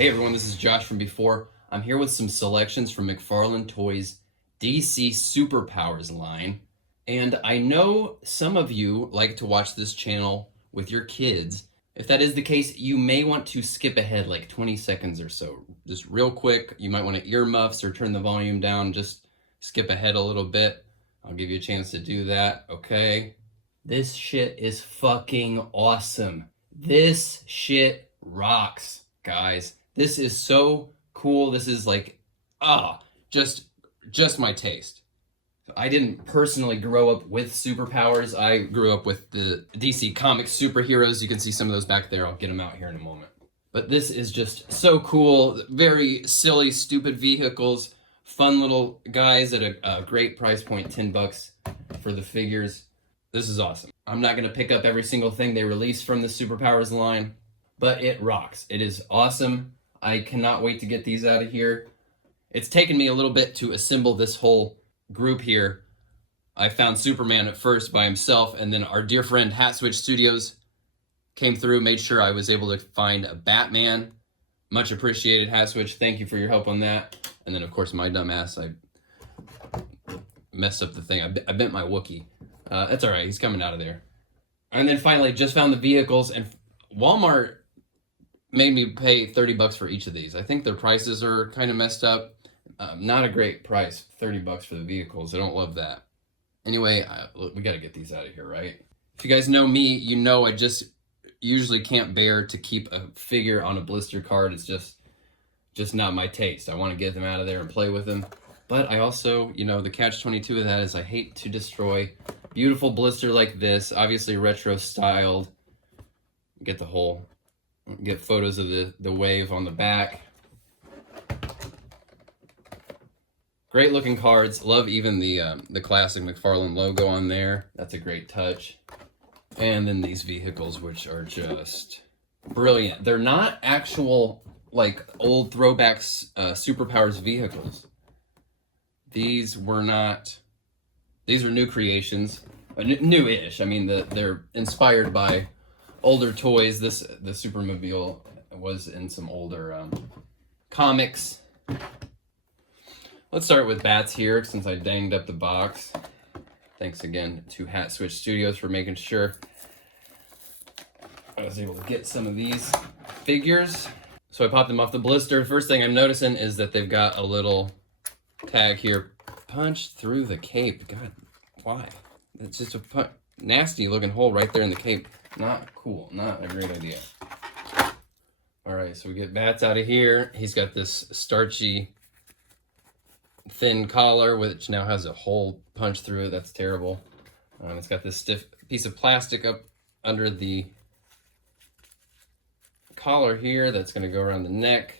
Hey everyone, this is Josh from before. I'm here with some selections from McFarlane Toys DC Superpowers line. And I know some of you like to watch this channel with your kids. If that is the case, you may want to skip ahead like 20 seconds or so. Just real quick, you might want to earmuffs or turn the volume down, just skip ahead a little bit. I'll give you a chance to do that, okay? This shit is fucking awesome. This shit rocks, guys. This is so cool. This is like, just my taste. I didn't personally grow up with superpowers. I grew up with the DC Comics superheroes. You can see some of those back there. I'll get them out here in a moment. But this is just so cool. Very silly, stupid vehicles. Fun little guys at a great price point, $10 for the figures. This is awesome. I'm not going to pick up every single thing they release from the Superpowers line, but it rocks. It is awesome. I cannot wait to get these out of here. It's taken me a little bit to assemble this whole group here. I found Superman at first by himself, and then our dear friend Hat Switch Studios came through, made sure I was able to find a Batman. Much appreciated, Hat Switch. Thank you for your help on that. And then, of course, my dumb ass, I messed up the thing. I bent my Wookiee. That's all right. He's coming out of there. And then finally, just found the vehicles, and Walmart made me pay $30 for each of these. I think their prices are kind of messed up. Not a great price, $30 for the vehicles. I don't love that. Anyway, we got to get these out of here, right? If you guys know me, you know I just usually can't bear to keep a figure on a blister card. It's just not my taste. I want to get them out of there and play with them. But I also, the catch-22 of that is I hate to destroy beautiful blister like this, obviously retro styled. Get photos of the wave on the back. Great looking cards. Love even the classic McFarlane logo on there. That's a great touch. And then these vehicles, which are just brilliant. They're not actual like old throwbacks Superpowers vehicles. These are new creations, new-ish. I mean, they're inspired by older toys. The Supermobile was in some older comics. Let's start with bats here, since I danged up the box. Thanks again to Hat Switch Studios for making sure I was able to get some of these figures. So I popped them off the blister. First thing I'm noticing is that they've got a little tag here punched through the cape. God, why? It's just a nasty looking hole right there in the cape. Not cool. Not a great idea. All right, so we get Bats out of here. He's got this starchy, thin collar, which now has a hole punched through it. That's terrible. It's got this stiff piece of plastic up under the collar here that's going to go around the neck.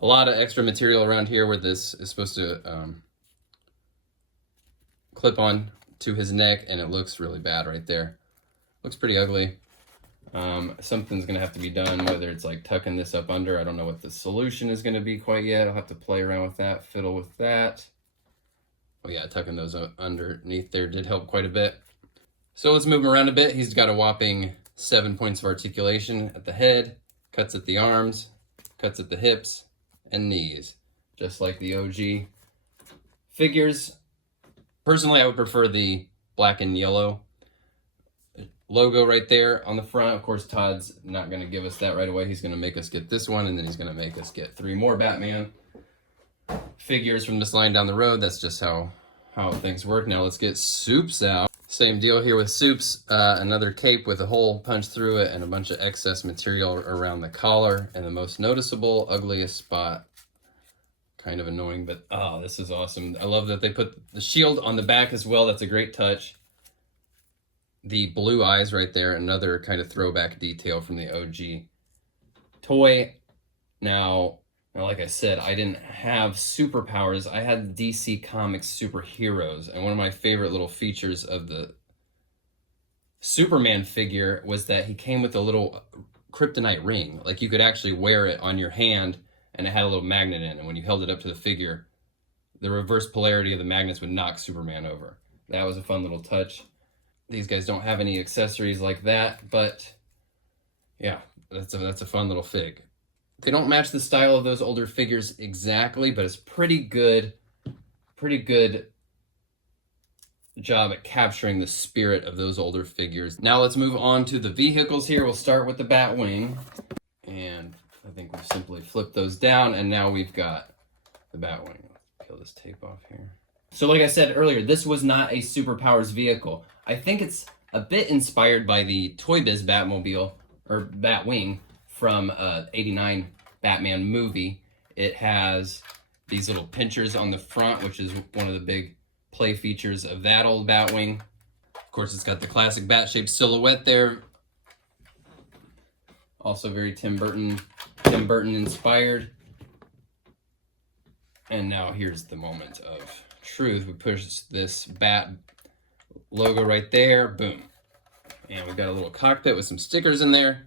A lot of extra material around here where this is supposed to clip on to his neck, and it looks really bad right there. Looks pretty ugly. Something's going to have to be done, whether it's like tucking this up under. I don't know what the solution is going to be quite yet. I'll have to play around with that, fiddle with that. Oh yeah, tucking those underneath there did help quite a bit. So let's move him around a bit. He's got a whopping 7 points of articulation at the head, cuts at the arms, cuts at the hips and knees, just like the OG figures. Personally, I would prefer the black and yellow logo right there on the front. Of course, Todd's not going to give us that right away. He's going to make us get this one, and then he's going to make us get 3 more Batman figures from this line down the road. That's just how things work. Now let's get Soups out. Same deal here with Soups. Another cape with a hole punched through it and a bunch of excess material around the collar. And the most noticeable, ugliest spot. Kind of annoying, but this is awesome. I love that they put the shield on the back as well. That's a great touch. The blue eyes right there, another kind of throwback detail from the OG toy. Now, like I said, I didn't have superpowers. I had DC Comics superheroes, and one of my favorite little features of the Superman figure was that he came with a little kryptonite ring. Like, you could actually wear it on your hand, and it had a little magnet in it. And when you held it up to the figure, the reverse polarity of the magnets would knock Superman over. That was a fun little touch. These guys don't have any accessories like that, but yeah, that's a fun little fig. They don't match the style of those older figures exactly, but it's pretty good job at capturing the spirit of those older figures. Now let's move on to the vehicles here. We'll start with the Batwing. And I think we'll simply flip those down, and now we've got the Batwing. Let's peel this tape off here. So like I said earlier, this was not a Superpowers vehicle. I think it's a bit inspired by the Toy Biz Batmobile, or Batwing, from '89 Batman movie. It has these little pinchers on the front, which is one of the big play features of that old Batwing. Of course, it's got the classic bat-shaped silhouette there. Also very Tim Burton inspired. And now here's the moment of truth. We push this bat logo right there, boom. And we've got a little cockpit with some stickers in there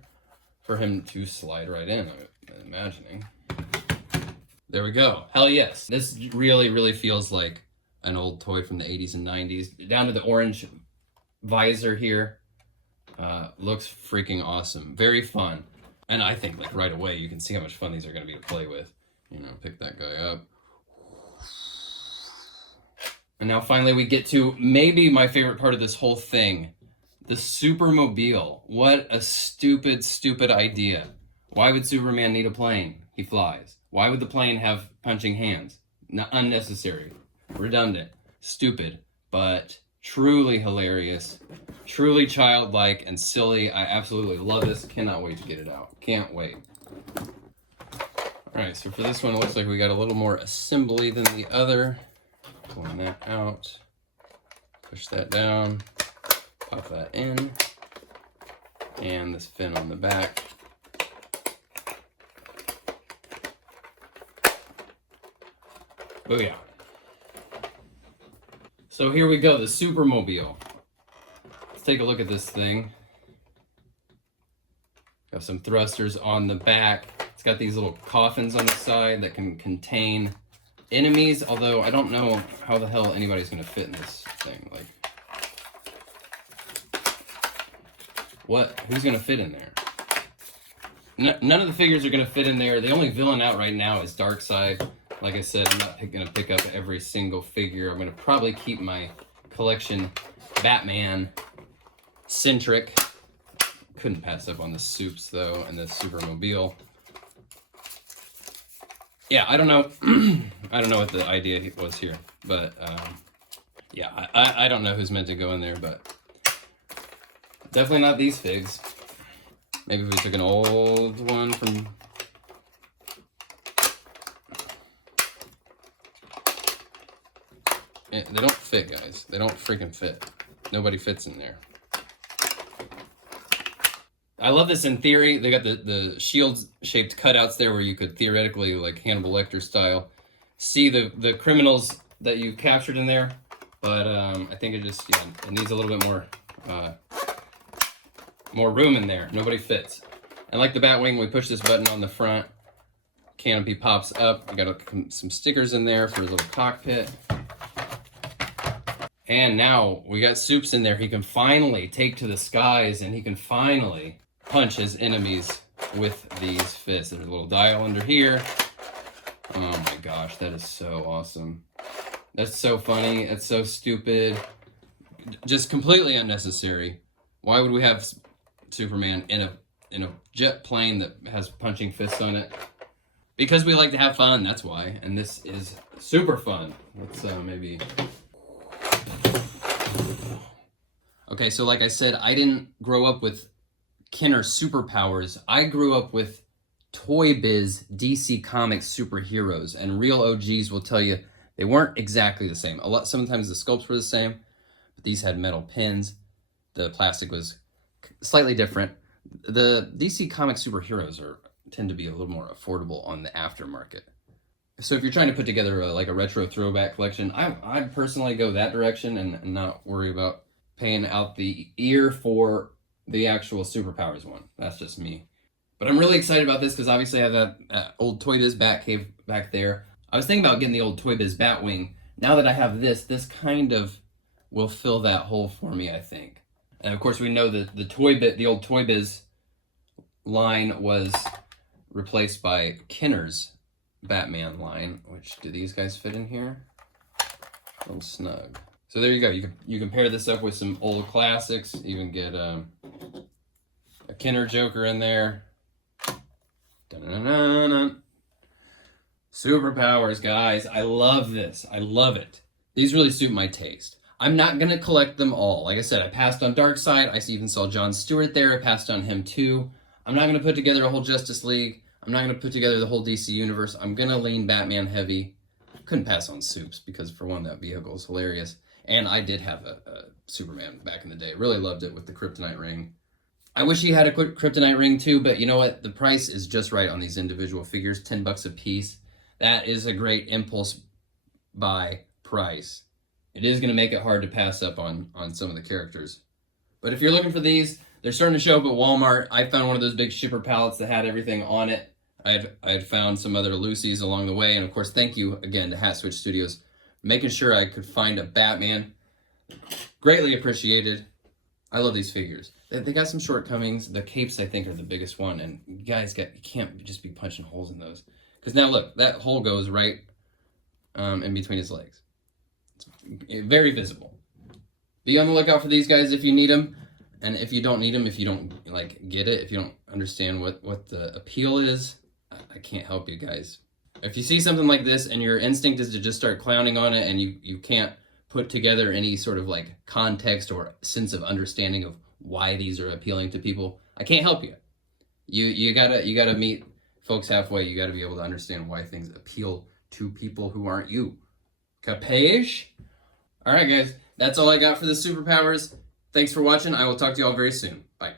for him to slide right in, I'm imagining. There we go. Hell yes. This really feels like an old toy from the 80s and 90s. Down to the orange visor here. Looks freaking awesome. Very fun. And I think like right away you can see how much fun these are going to be to play with. You know, pick that guy up. And now finally we get to maybe my favorite part of this whole thing. The Supermobile. What a stupid idea. Why would Superman need a plane? He flies. Why would the plane have punching hands? Unnecessary. Redundant. Stupid. But truly hilarious. Truly childlike and silly. I absolutely love this. Cannot wait to get it out. Can't wait. Alright, so for this one, it looks like we got a little more assembly than the other. Pulling that out. Push that down. Pop that in. And this fin on the back. Oh yeah. So here we go, the Supermobile. Let's take a look at this thing. Got some thrusters on the back. It's got these little coffins on the side that can contain enemies, although I don't know how the hell anybody's gonna fit in this thing. Like, what? Who's gonna fit in there? None of the figures are gonna fit in there. The only villain out right now is Darkseid. Like I said, I'm not gonna pick up every single figure. I'm gonna probably keep my collection Batman-centric. Couldn't pass up on the Supes though, and the Supermobile. Yeah, I don't know. I don't know what the idea was here, but yeah, I don't know who's meant to go in there, but definitely not these figs. Maybe we took an old one from. Yeah, they don't fit, guys. They don't freaking fit. Nobody fits in there. I love this in theory. They got the shield-shaped cutouts there where you could theoretically, like Hannibal Lecter style, see the criminals that you captured in there. But I think it just, yeah, it needs a little bit more room in there. Nobody fits. And like the Batwing, we push this button on the front. Canopy pops up. We got some stickers in there for his little cockpit. And now we got Supes in there. He can finally take to the skies, and he can finally punch his enemies with these fists. There's a little dial under here. Oh my gosh, that is so awesome. That's so funny. It's so stupid. Just completely unnecessary. Why would we have Superman in a jet plane that has punching fists on it? Because we like to have fun, that's why. And this is super fun. Let's maybe... Okay, so like I said, I didn't grow up with Kenner superpowers. I grew up with Toy Biz DC Comics superheroes, and real OGs will tell you they weren't exactly the same. Sometimes the sculpts were the same, but these had metal pins. The plastic was slightly different. The DC Comics superheroes tend to be a little more affordable on the aftermarket. So if you're trying to put together like a retro throwback collection, I personally go that direction and not worry about paying out the ear for the actual Superpowers one. That's just me. But I'm really excited about this because obviously I have that old Toy Biz Batcave back there. I was thinking about getting the old Toy Biz Batwing. Now that I have this kind of will fill that hole for me, I think. And of course we know that the old Toy Biz line was replaced by Kinner's Batman line, which, do these guys fit in here? A little snug. So there you go. You can pair this up with some old classics. Even get a Kinner Joker in there. Dun-dun-dun-dun. Superpowers, guys. I love this. I love it. These really suit my taste. I'm not going to collect them all. Like I said, I passed on Darkseid. I even saw John Stewart there. I passed on him too. I'm not going to put together a whole Justice League. I'm not going to put together the whole DC universe. I'm going to lean Batman heavy. Couldn't pass on Supes because, for one, that vehicle is hilarious. And I did have a Superman back in the day. Really loved it with the kryptonite ring. I wish he had a kryptonite ring too, but you know what? The price is just right on these individual figures, $10 a piece. That is a great impulse buy price. It is going to make it hard to pass up on some of the characters. But if you're looking for these, they're starting to show up at Walmart. I found one of those big shipper pallets that had everything on it. I had found some other Lucy's along the way. And of course, thank you again to Hat Switch Studios, making sure I could find a Batman. Greatly appreciated. I love these figures. They got some shortcomings. The capes, I think, are the biggest one. And you guys you can't just be punching holes in those. Because now look, that hole goes right in between his legs. It's very visible. Be on the lookout for these guys if you need them. And if you don't need them, if you don't get it, if you don't understand what the appeal is, I can't help you guys. If you see something like this and your instinct is to just start clowning on it and you can't put together any sort of context or sense of understanding of why these are appealing to people, I can't help you. You gotta meet folks halfway. You gotta be able to understand why things appeal to people who aren't you. Capiche? All right, guys, that's all I got for the Superpowers. Thanks for watching. I will talk to you all very soon. Bye.